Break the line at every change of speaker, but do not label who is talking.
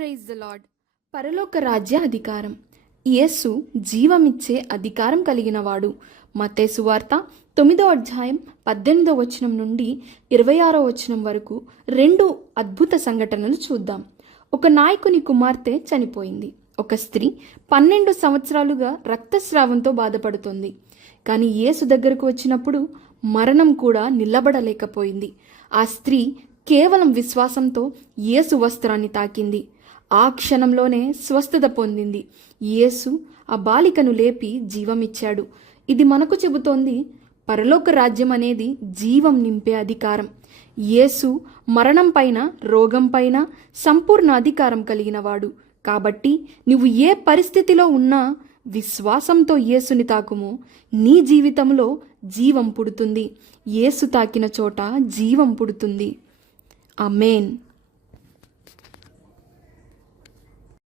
Praise the lord పరలోక రాజ్య అధికారం. యేసు జీవమిచ్చే అధికారం కలిగినవాడు. మతేసు వార్త తొమ్మిదో అధ్యాయం పద్దెనిమిదో వచనం నుండి ఇరవై ఆరో వచనం వరకు రెండు అద్భుత సంఘటనలు చూద్దాం. ఒక నాయకుని కుమార్తె చనిపోయింది. ఒక స్త్రీ పన్నెండు సంవత్సరాలుగా రక్తస్రావంతో బాధపడుతోంది. కానీ యేసు దగ్గరకు వచ్చినప్పుడు మరణం కూడా నిలబడలేకపోయింది. ఆ స్త్రీ కేవలం విశ్వాసంతో యేసు వస్త్రాన్ని తాకింది. ఆ క్షణంలోనే స్వస్థత పొందింది. యేసు ఆ బాలికను లేపి జీవమిచ్చాడు. ఇది మనకు చెబుతోంది పరలోక రాజ్యం అనేది జీవం నింపే అధికారం. యేసు మరణం పైన రోగం పైన సంపూర్ణ అధికారం కలిగినవాడు. కాబట్టి నువ్వు ఏ పరిస్థితిలో ఉన్నా విశ్వాసంతో యేసుని తాకుము. నీ జీవితంలో జీవం పుడుతుంది. యేసు తాకిన చోట జీవం పుడుతుంది. అమేన్